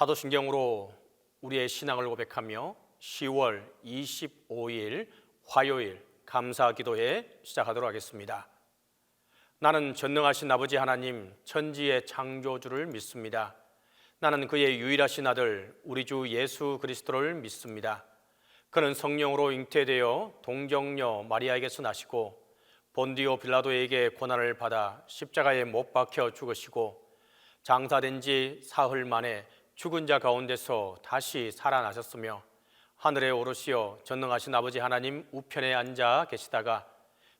사도신경으로 우리의 신앙을 고백하며 10월 25일 화요일 감사기도회 시작하도록 하겠습니다. 나는 전능하신 아버지 하나님 천지의 창조주를 믿습니다. 나는 그의 유일하신 아들 우리 주 예수 그리스도를 믿습니다. 그는 성령으로 잉태되어 동정녀 마리아에게서 나시고 본디오 빌라도에게 고난을 받아 십자가에 못 박혀 죽으시고 장사된 지 사흘 만에 죽은 자 가운데서 다시 살아나셨으며 하늘에 오르시어 전능하신 아버지 하나님 우편에 앉아 계시다가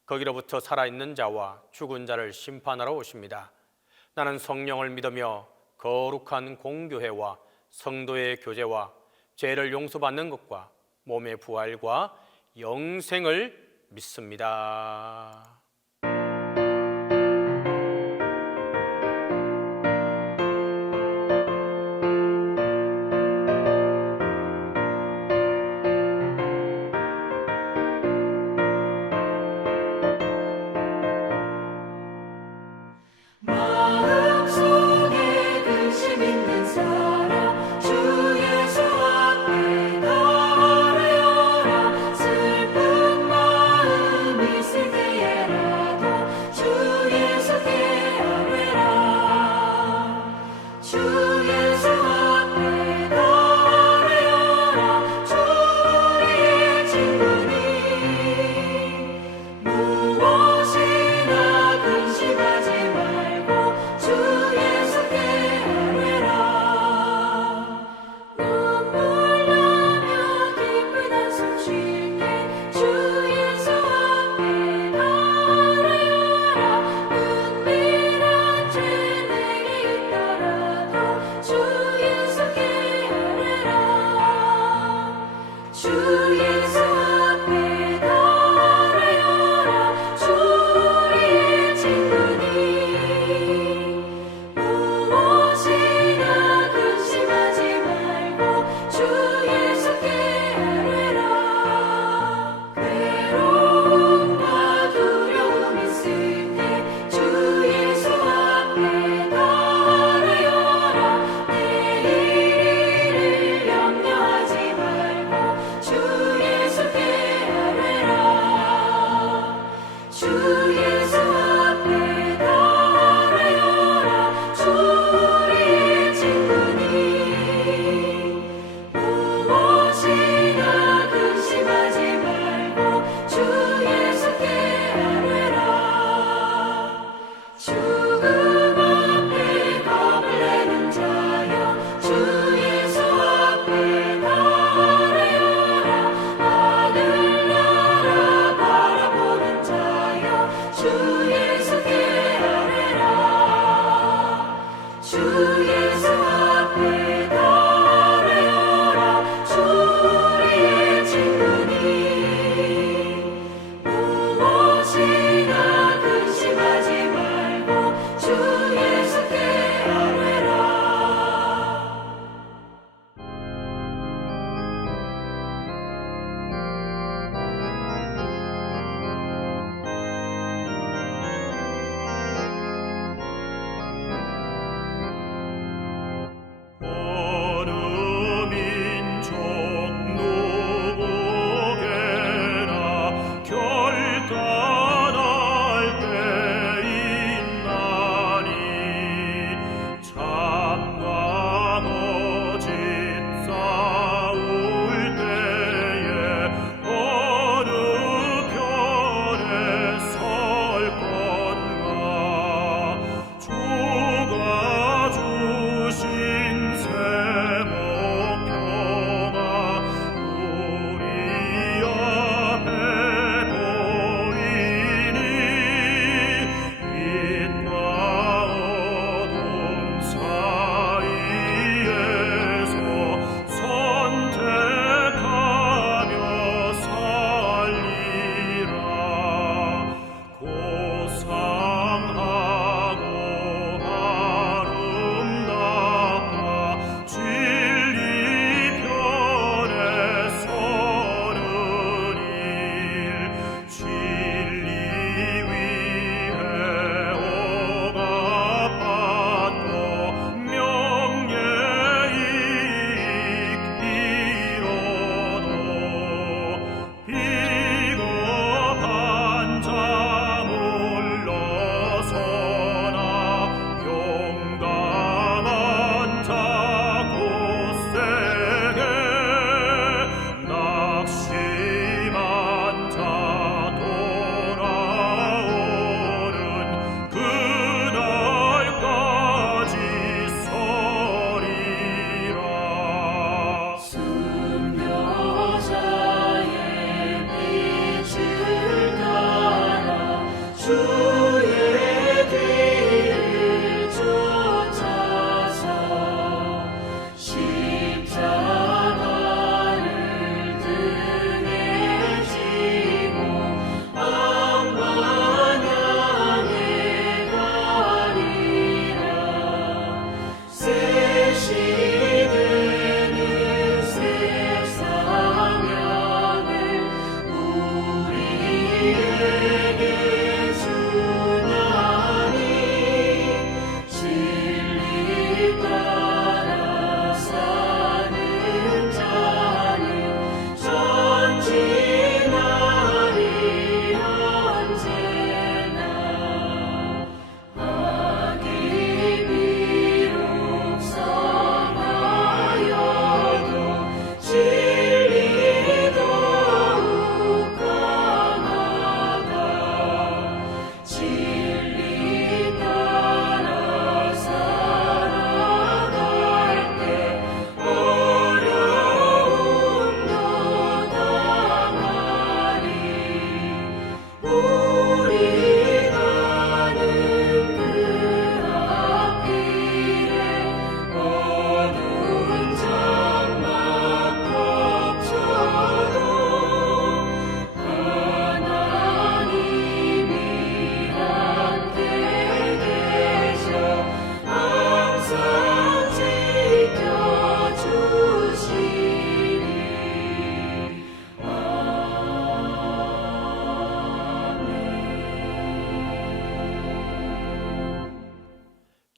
거기로부터 살아있는 자와 죽은 자를 심판하러 오십니다. 나는 성령을 믿으며 거룩한 공교회와 성도의 교제와 죄를 용서받는 것과 몸의 부활과 영생을 믿습니다. 마음속에 근심 있는 사람 주 예수 앞에 널어여라 슬픈 마음 있을 때에라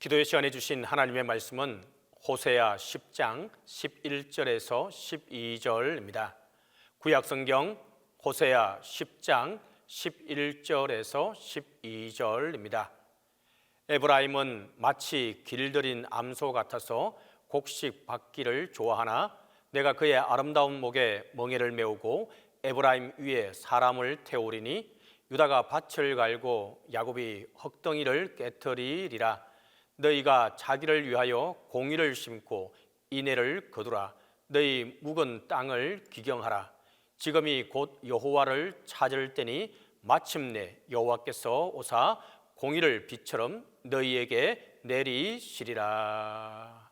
기도의 시간에 주신 하나님의 말씀은 호세아 10장 11절에서 12절입니다. 구약성경 호세아 10장 11절에서 12절입니다. 에브라임은 마치 길들인 암소 같아서 곡식 받기를 좋아하나 내가 그의 아름다운 목에 멍에를 메우고 에브라임 위에 사람을 태우리니 유다가 밭을 갈고 야곱이 흙덩이를 깨트리리라. 너희가 자기를 위하여 공의를 심고 인애를 거두라. 너희 묵은 땅을 기경하라. 지금이 곧 여호와를 찾을 때니 마침내 여호와께서 오사 공의를 비처럼 너희에게 내리시리라.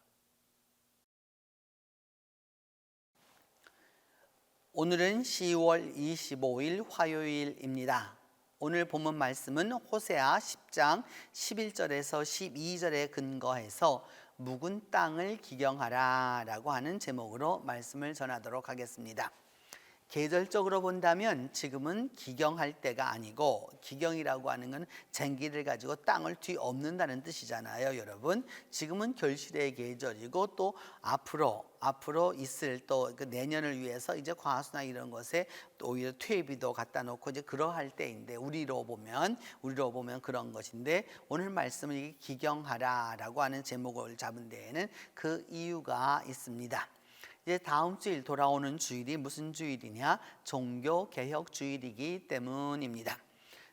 오늘은 10월 25일 화요일입니다. 오늘 본문 말씀은 호세아 10장 11절에서 12절에 근거해서 묵은 땅을 기경하라 라고 하는 제목으로 말씀을 전하도록 하겠습니다. 계절적으로 본다면 지금은 기경할 때가 아니고, 기경이라고 하는 건 쟁기를 가지고 땅을 뒤엎는다는 뜻이잖아요. 여러분, 지금은 결실의 계절이고 또 앞으로 있을 또 그 내년을 위해서 이제 과수나 이런 것에 또 오히려 퇴비도 갖다 놓고 이제 그러할 때인데, 우리로 보면 그런 것인데, 오늘 말씀은 이 기경하라라고 하는 제목을 잡은 데에는 그 이유가 있습니다. 이제 다음 주일 돌아오는 주일이 무슨 주일이냐? 종교개혁 주일이기 때문입니다.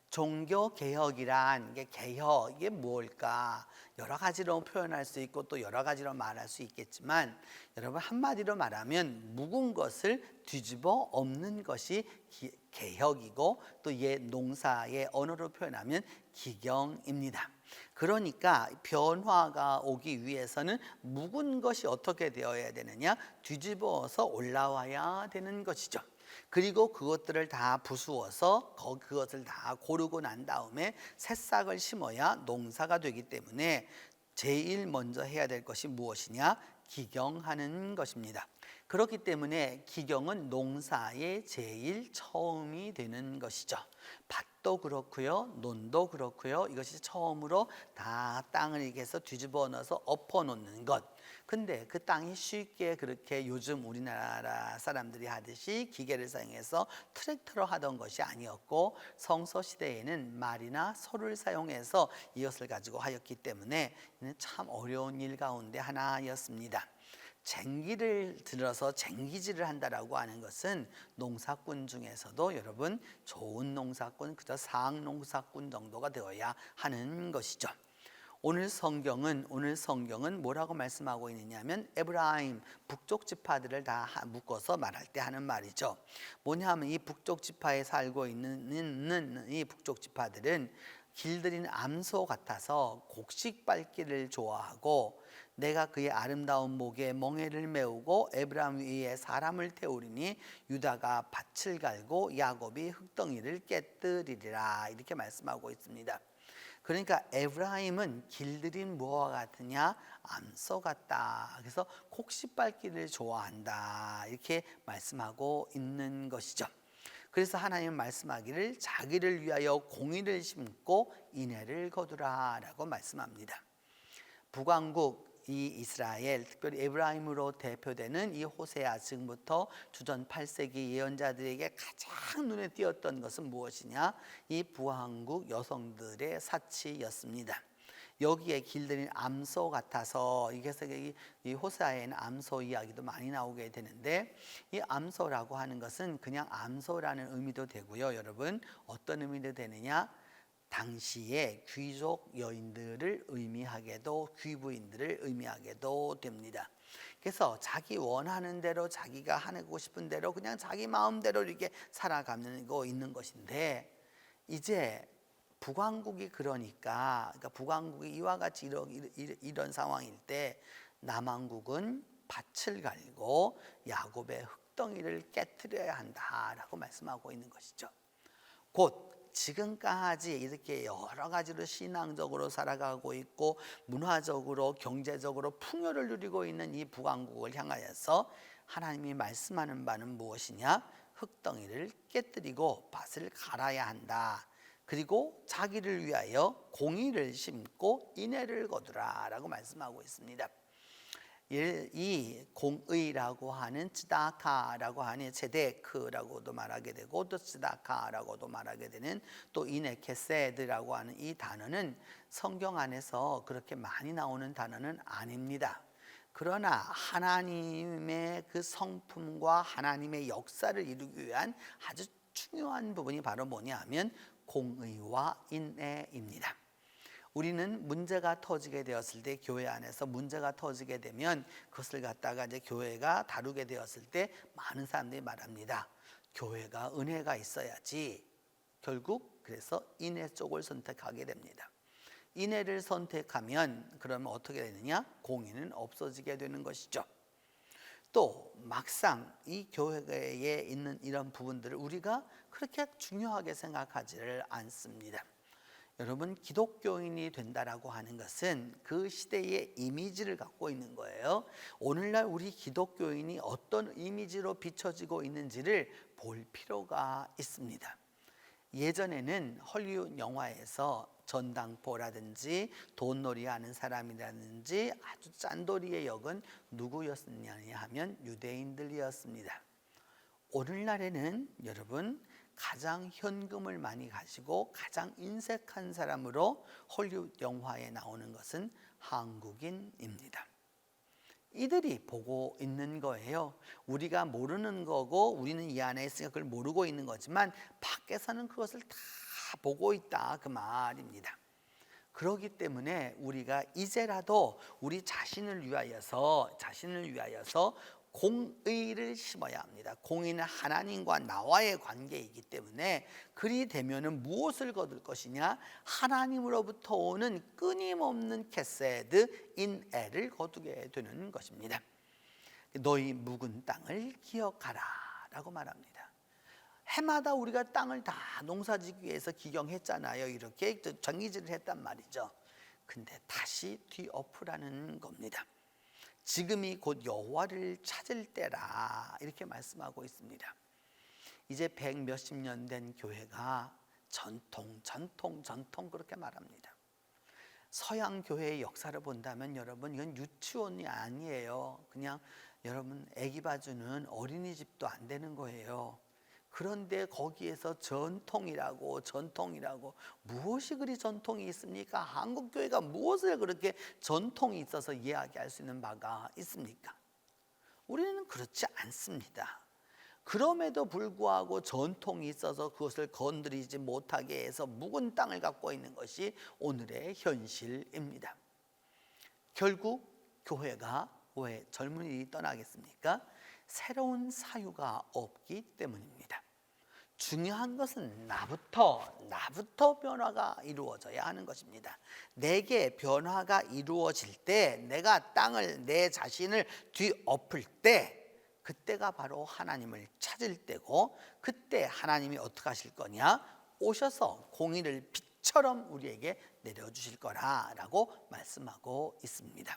종교개혁이란 이게 뭘까? 여러 가지로 표현할 수 있고 또 여러 가지로 말할 수 있겠지만, 여러분, 한마디로 말하면 묵은 것을 뒤집어 엎는 것이 개혁이고, 또 옛 농사의 언어로 표현하면 기경입니다. 그러니까 변화가 오기 위해서는 묵은 것이 어떻게 되어야 되느냐? 뒤집어서 올라와야 되는 것이죠. 그리고 그것들을 다 부수어서 그것을 다 고르고 난 다음에 새싹을 심어야 농사가 되기 때문에 제일 먼저 해야 될 것이 무엇이냐? 기경하는 것입니다. 그렇기 때문에 기경은 농사의 제일 처음이 되는 것이죠. 밭도 그렇고요, 논도 그렇고요. 이것이 처음으로 다 땅을 이렇게 해서 뒤집어 넣어서 엎어 놓는 것. 근데 그 땅이 쉽게 그렇게 요즘 우리나라 사람들이 하듯이 기계를 사용해서 트랙터로 하던 것이 아니었고, 성서 시대에는 말이나 소를 사용해서 이것을 가지고 하였기 때문에 참 어려운 일 가운데 하나였습니다. 쟁기를 들어서 쟁기질을 한다라고 하는 것은 농사꾼 중에서도 여러분 좋은 농사꾼, 그저 상학 농사꾼 정도가 되어야 하는 것이죠. 오늘 성경은 뭐라고 말씀하고 있느냐면 에브라임 북쪽 지파들을 다 묶어서 말할 때 하는 말이죠. 뭐냐면 이 북쪽 지파에 살고 있는 이 북쪽 지파들은 길들인 암소 같아서 곡식 밟기를 좋아하고, 내가 그의 아름다운 목에 멍에를 메우고 에브라임 위에 사람을 태우리니 유다가 밭을 갈고 야곱이 흙덩이를 깨뜨리리라, 이렇게 말씀하고 있습니다. 그러니까 에브라임은 길들인 무엇과 같으냐? 암소 같다. 그래서 곡식 밟기를 좋아한다, 이렇게 말씀하고 있는 것이죠. 그래서 하나님은 말씀하기를 자기를 위하여 공의를 심고 인애를 거두라 라고 말씀합니다. 북왕국 이 이스라엘, 특별히 에브라임으로 대표되는 이 호세아, 지금부터 주전 8세기 예언자들에게 가장 눈에 띄었던 것은 무엇이냐? 이 북왕국 여성들의 사치였습니다. 여기에 길들인 암소 같아서, 이게서 이 호세아에는 암소 이야기도 많이 나오게 되는데, 이 암소라고 하는 것은 그냥 암소라는 의미도 되고요. 여러분, 어떤 의미도 되느냐? 당시의 귀족 여인들을 의미하게도, 귀부인들을 의미하게도 됩니다. 그래서 자기 원하는 대로, 자기가 하고 싶은 대로 그냥 자기 마음대로 이렇게 살아가고 있는 것인데, 이제 북왕국이 그러니까 북왕국이 이와 같이 이런 상황일 때 남왕국은 밭을 갈고 야곱의 흙덩이를 깨트려야 한다라고 말씀하고 있는 것이죠. 곧 지금까지 이렇게 여러 가지로 신앙적으로 살아가고 있고 문화적으로 경제적으로 풍요를 누리고 있는 이 북왕국을 향하여서 하나님이 말씀하는 바는 무엇이냐? 흙덩이를 깨뜨리고 밭을 갈아야 한다. 그리고 자기를 위하여 공의를 심고 인애를 거두라라고 말씀하고 있습니다. 이 공의라고 하는 츠다카라고 하는 체데크라고도 말하게 되고 또 츠다카라고도 말하게 되는 또 이네 케세드라고 하는 이 단어는 성경 안에서 그렇게 많이 나오는 단어는 아닙니다. 그러나 하나님의 그 성품과 하나님의 역사를 이루기 위한 아주 중요한 부분이 바로 뭐냐 하면 공의와 인애입니다. 우리는 문제가 터지게 되었을 때, 교회 안에서 문제가 터지게 되면 그것을 갖다가 이제 교회가 다루게 되었을 때 많은 사람들이 말합니다. 교회가 은혜가 있어야지. 결국 그래서 인애 쪽을 선택하게 됩니다. 인애를 선택하면 그러면 어떻게 되느냐? 공의는 없어지게 되는 것이죠. 또 막상 이 교회에 있는 이런 부분들을 우리가 그렇게 중요하게 생각하지를 않습니다. 여러분, 기독교인이 된다라고 하는 것은 그 시대의 이미지를 갖고 있는 거예요. 오늘날 우리 기독교인이 어떤 이미지로 비춰지고 있는지를 볼 필요가 있습니다. 예전에는 헐리우드 영화에서 전당포라든지 돈놀이 하는 사람이라든지 아주 짠돌이의 역은 누구였느냐 하면 유대인들이었습니다. 오늘날에는 여러분, 가장 현금을 많이 가지고 가장 인색한 사람으로 헐리우드 영화에 나오는 것은 한국인입니다. 이들이 보고 있는 거예요. 우리가 모르는 거고 우리는 이 안에 있으니까 그걸 모르고 있는 거지만 밖에서는 그것을 다 보고 있다, 그 말입니다. 그렇기 때문에 우리가 이제라도 우리 자신을 위하여서 공의를 심어야 합니다. 공의는 하나님과 나와의 관계이기 때문에 그리 되면은 무엇을 거둘 것이냐? 하나님으로부터 오는 끊임없는 케세드, 인애를 거두게 되는 것입니다. 너희 묵은 땅을 기억하라 라고 말합니다. 해마다 우리가 땅을 다 농사짓기 위해서 기경했잖아요. 이렇게 정의질을 했단 말이죠. 근데 다시 뒤엎으라는 겁니다. 지금이 곧 여호와를 찾을 때라 이렇게 말씀하고 있습니다. 이제 100 몇십 년 된 교회가 전통 그렇게 말합니다. 서양 교회의 역사를 본다면 여러분, 이건 유치원이 아니에요. 그냥 여러분 애기 봐주는 어린이집도 안 되는 거예요. 그런데 거기에서 전통이라고 무엇이 그리 전통이 있습니까? 한국 교회가 무엇을 그렇게 전통이 있어서 이야기할 수 있는 바가 있습니까? 우리는 그렇지 않습니다. 그럼에도 불구하고 전통이 있어서 그것을 건드리지 못하게 해서 묵은 땅을 갖고 있는 것이 오늘의 현실입니다. 결국 교회가 왜 젊은이들이 떠나겠습니까? 새로운 사유가 없기 때문입니다. 중요한 것은 나부터 변화가 이루어져야 하는 것입니다. 내게 변화가 이루어질 때, 내가 땅을, 내 자신을 뒤엎을 때, 그때가 바로 하나님을 찾을 때고, 그때 하나님이 어떻게 하실 거냐? 오셔서 공의를 빛처럼 우리에게 내려주실 거라고 말씀하고 있습니다.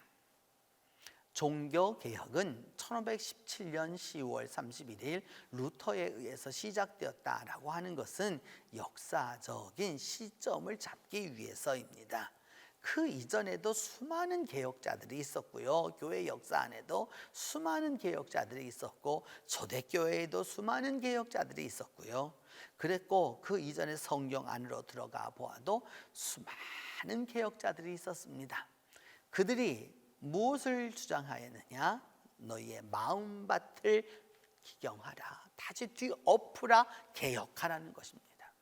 종교개혁은 1517년 10월 31일 루터에 의해서 시작되었다라고 하는 것은 역사적인 시점을 잡기 위해서입니다. 그 이전에도 수많은 개혁자들이 있었고요. 교회 역사 안에도 수많은 개혁자들이 있었고 초대교회에도 수많은 개혁자들이 있었고요. 그랬고 그 이전에 성경 안으로 들어가 보아도 수많은 개혁자들이 있었습니다. 그들이 무엇을 주장하였느냐? 너희의 마음밭을 기경하라, 다시 뒤엎으라, 개혁하라는 것입니다.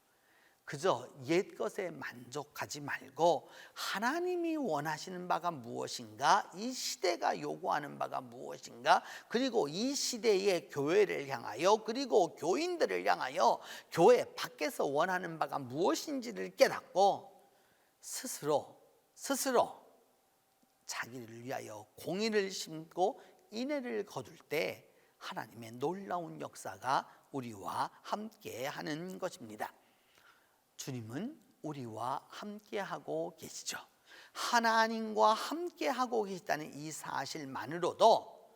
그저 옛것에 만족하지 말고 하나님이 원하시는 바가 무엇인가, 이 시대가 요구하는 바가 무엇인가, 그리고 이 시대의 교회를 향하여, 그리고 교인들을 향하여 교회 밖에서 원하는 바가 무엇인지를 깨닫고 스스로 자기를 위하여 공의를 심고 인애를 거둘 때 하나님의 놀라운 역사가 우리와 함께 하는 것입니다. 주님은 우리와 함께 하고 계시죠. 하나님과 함께 하고 계시다는 이 사실만으로도,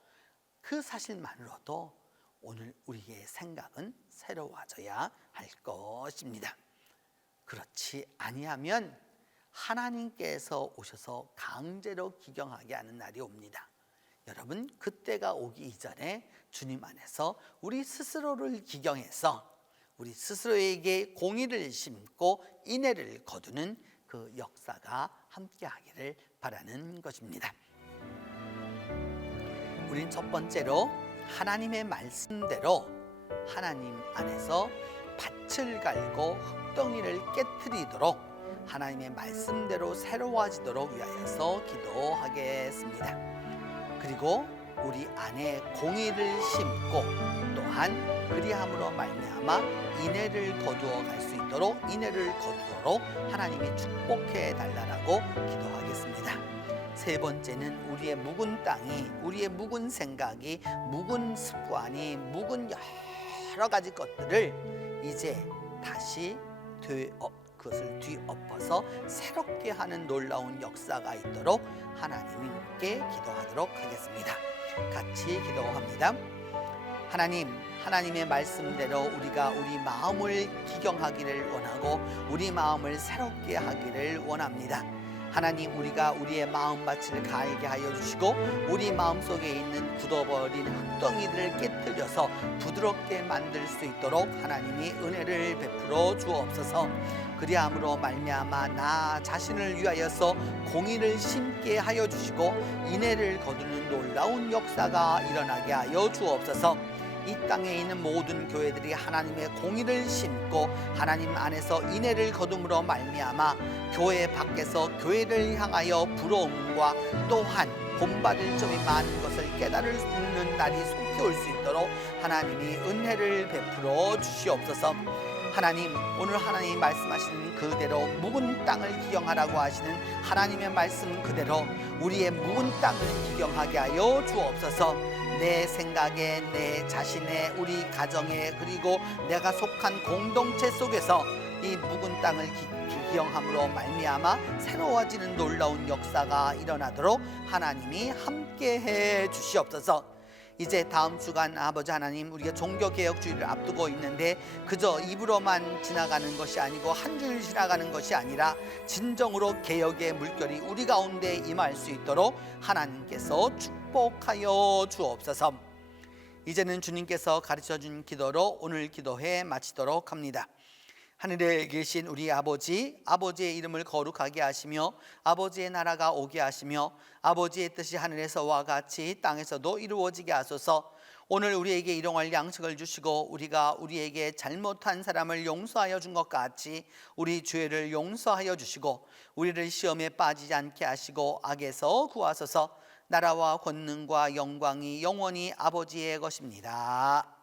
그 사실만으로도 오늘 우리의 생각은 새로워져야 할 것입니다. 그렇지 아니하면 하나님께서 오셔서 강제로 기경하게 하는 날이 옵니다. 여러분, 그때가 오기 이전에 주님 안에서 우리 스스로를 기경해서 우리 스스로에게 공의를 심고 인애를 거두는 그 역사가 함께하기를 바라는 것입니다. 우린 첫 번째로 하나님의 말씀대로 하나님 안에서 밭을 갈고 흙덩이를 깨트리도록 하나님의 말씀대로 새로워지도록 위하여서 기도하겠습니다. 그리고 우리 안에 공의를 심고 또한 그리함으로 말미암아 인애를 거두어 갈 수 있도록 인애를 거두도록 하나님이 축복해 달라라고 기도하겠습니다. 세 번째는 우리의 묵은 땅이, 우리의 묵은 생각이, 묵은 습관이, 묵은 여러 가지 것들을 이제 다시 그것을 뒤엎어서 새롭게 하는 놀라운 역사가 있도록 하나님께 기도하도록 하겠습니다. 같이 기도합니다. 하나님, 하나님의 말씀대로 우리가 우리 마음을 기경하기를 원하고 우리 마음을 새롭게 하기를 원합니다. 하나님, 우리가 우리의 마음밭을 갈게 하여 주시고 우리 마음속에 있는 굳어버린 흙덩이들을 깨뜨려서 부드럽게 만들 수 있도록 하나님이 은혜를 베풀어 주옵소서. 그리함으로 말미암아 나 자신을 위하여서 공의를 심게 하여 주시고 인애를 거두는 놀라운 역사가 일어나게 하여 주옵소서. 이 땅에 있는 모든 교회들이 하나님의 공의를 심고 하나님 안에서 인애를 거둠으로 말미암아 교회 밖에서 교회를 향하여 부러움과 또한 본받을 점이 많은 것을 깨달는 날이 속히 올 수 있도록 하나님이 은혜를 베풀어 주시옵소서. 하나님, 오늘 하나님이 말씀하시는 그대로 묵은 땅을 기경하라고 하시는 하나님의 말씀 그대로 우리의 묵은 땅을 기경하게 하여 주옵소서. 내 생각에, 내 자신의, 우리 가정에, 그리고 내가 속한 공동체 속에서 이 묵은 땅을 기경함으로 말미암아 새로워지는 놀라운 역사가 일어나도록 하나님이 함께해 주시옵소서. 이제 다음 주간 아버지 하나님, 우리가 종교개혁주의를 앞두고 있는데 그저 입으로만 지나가는 것이 아니고 한 주일 지나가는 것이 아니라 진정으로 개혁의 물결이 우리 가운데 임할 수 있도록 하나님께서 축복하여 주옵소서. 이제는 주님께서 가르쳐준 기도로 오늘 기도회 마치도록 합니다. 하늘에 계신 우리 아버지, 아버지의 이름을 거룩하게 하시며 아버지의 나라가 오게 하시며 아버지의 뜻이 하늘에서와 같이 땅에서도 이루어지게 하소서. 오늘 우리에게 일용할 양식을 주시고 우리가 우리에게 잘못한 사람을 용서하여 준 것 같이 우리 죄를 용서하여 주시고 우리를 시험에 빠지지 않게 하시고 악에서 구하소서. 나라와 권능과 영광이 영원히 아버지의 것입니다.